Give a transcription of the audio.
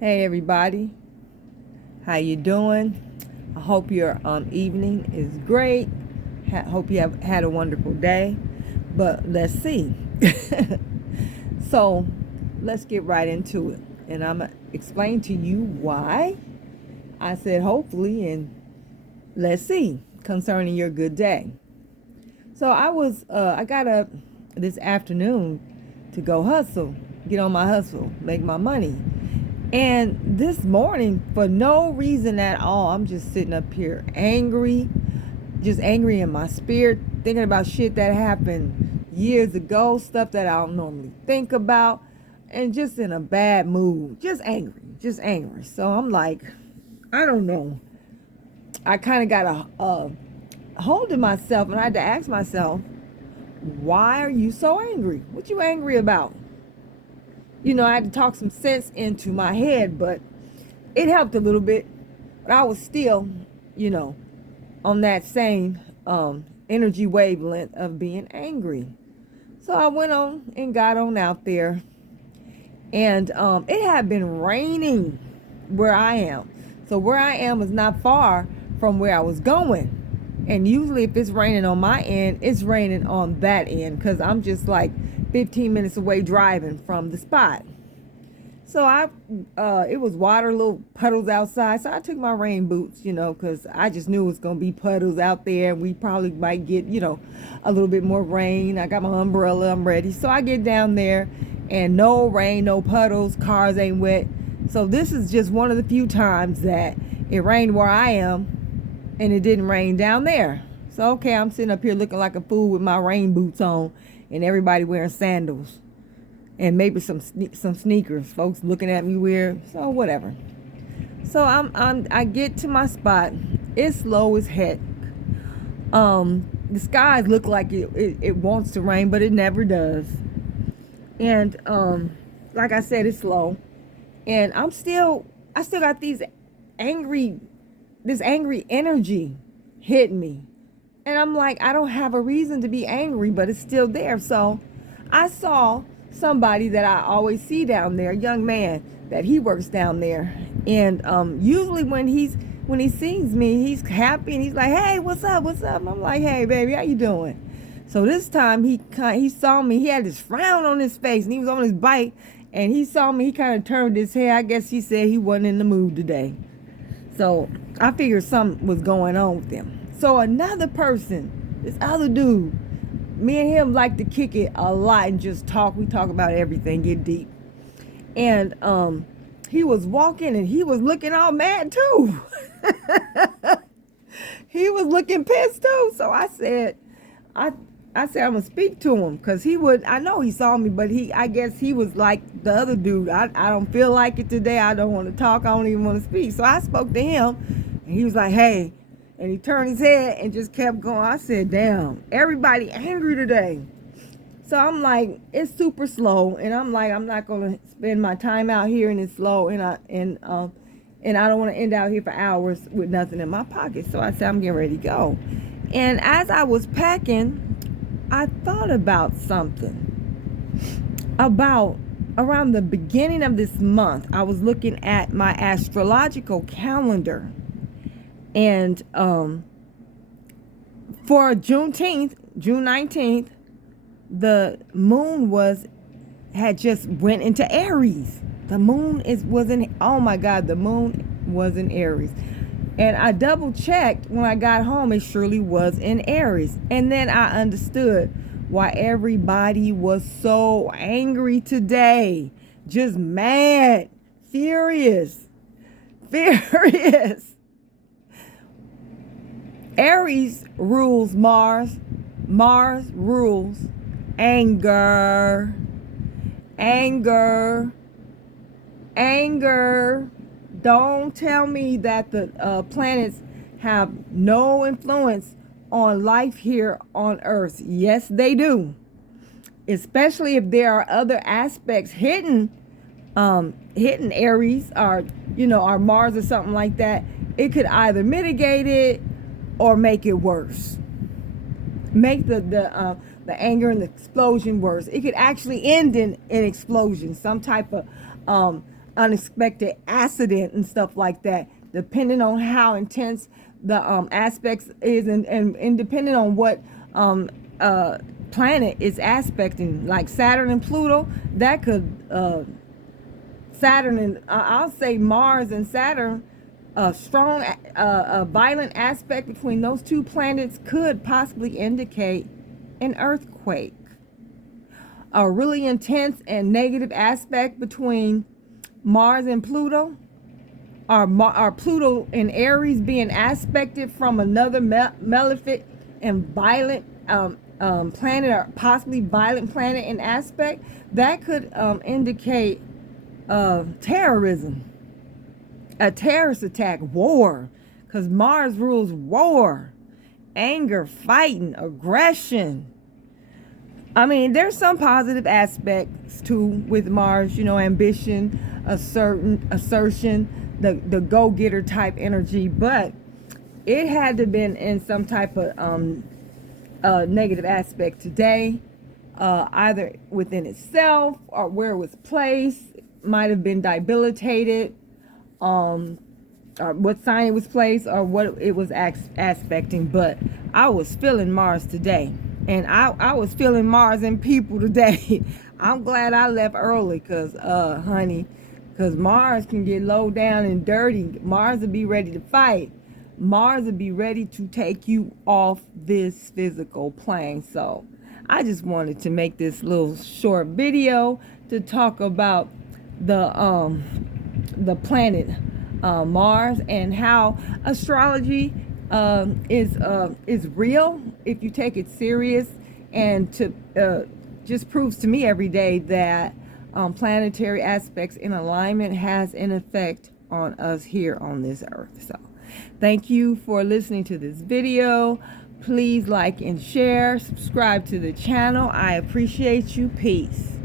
Hey everybody, how you doing? I hope your evening is great. Hope you have had a wonderful day. But let's see. So let's get right into it, and I'm gonna explain to you why I said hopefully, and let's see concerning your good day. So I got up this afternoon to go hustle, get on my hustle, make my money. And this morning, for no reason at all, I'm just sitting up here angry, just angry in my spirit, thinking about shit that happened years ago, stuff that I don't normally think about, and just in a bad mood, just angry, just angry. So I'm like, I don't know. I kind of got a hold of myself, and I had to ask myself, why are you so angry? What you angry about? I had to talk some sense into my head, but it helped a little bit. But I was still, you know, on that same energy wavelength of being angry. So I went on and got on out there, and it had been raining where I am. So where I am is not far from where I was going. And usually if it's raining on my end, it's raining on that end because I'm just like 15 minutes away driving from the spot. So it was water, little puddles outside. So I took my rain boots, because I just knew it was going to be puddles out there. And we probably might get, a little bit more rain. I got my umbrella, I'm ready. So I get down there and no rain, no puddles, cars ain't wet. So this is just one of the few times that it rained where I am and it didn't rain down there. So, okay, I'm sitting up here looking like a fool with my rain boots on and everybody wearing sandals. And maybe some sneakers. Folks looking at me weird. So whatever. So I get to my spot. It's slow as heck. The skies look like it wants to rain, but it never does. And like I said, it's slow. And I still got this angry energy hitting me. And I'm like, I don't have a reason to be angry, but it's still there. So I saw somebody that I always see down there, a young man that he works down there, and usually when he sees me, he's happy and he's like, "Hey, what's up? What's up?" I'm like, "Hey, baby, how you doing?" So this time he saw me. He had this frown on his face, and he was on his bike, and he saw me. He kind of turned his head. I guess he said he wasn't in the mood today. So I figured something was going on with him. So another person, this other dude, me and him like to kick it a lot and just talk. We talk about everything, get deep. And he was walking and he was looking all mad too. He was looking pissed too. So I said I'm gonna speak to him because I know he saw me, but I guess he was like the other dude. I don't feel like it today. I don't want to talk. I don't even want to speak. So I spoke to him and he was like, "Hey," and he turned his head and just kept going. I said, "Damn, everybody angry today." So I'm like, it's super slow, and I'm like, I'm not gonna spend my time out here and it's slow, and I don't want to end out here for hours with nothing in my pocket. So I said, I'm getting ready to go. And as I was packing, I thought about something. About around the beginning of this month, I was looking at my astrological calendar. And for Juneteenth, June 19th, the moon had just went into Aries. The moon oh my God, the moon was in Aries. And I double checked when I got home, it surely was in Aries. And then I understood why everybody was so angry today. Just mad, furious. Aries rules Mars. Mars rules anger. Don't tell me that the planets have no influence on life here on Earth. Yes, they do. Especially if there are other aspects hidden Aries or or Mars or something like that. It could either mitigate it or make it worse. Make the anger and the explosion worse. It could actually end in an explosion, some type of unexpected accident and stuff like that, depending on how intense the aspects is, and depending on what planet is aspecting, like Saturn and Pluto. That could Saturn and I'll say Mars and Saturn, a strong a violent aspect between those two planets could possibly indicate an earthquake. A really intense and negative aspect between Mars and Pluto, or Pluto and Aries being aspected from another malefic and violent planet, or possibly violent planet in aspect, that could indicate terrorism, a terrorist attack, war, because Mars rules war, anger, fighting, aggression. I mean, there's some positive aspects too with Mars, ambition, assertion, the go-getter type energy, but it had to been in some type of negative aspect today, either within itself or where it was placed. Might have been debilitated, or what sign it was placed, or what it was aspecting. But I was feeling Mars today, and I was feeling Mars in people today. I'm glad I left early, because Mars can get low down and dirty. Mars will be ready to fight. Mars will be ready to take you off this physical plane. So I just wanted to make this little short video to talk about the planet Mars, and how astrology is real if you take it serious, and to just proves to me every day that planetary aspects in alignment has an effect on us here on this earth. So thank you for listening to this video. Please like and share, subscribe to the channel. I appreciate you. Peace.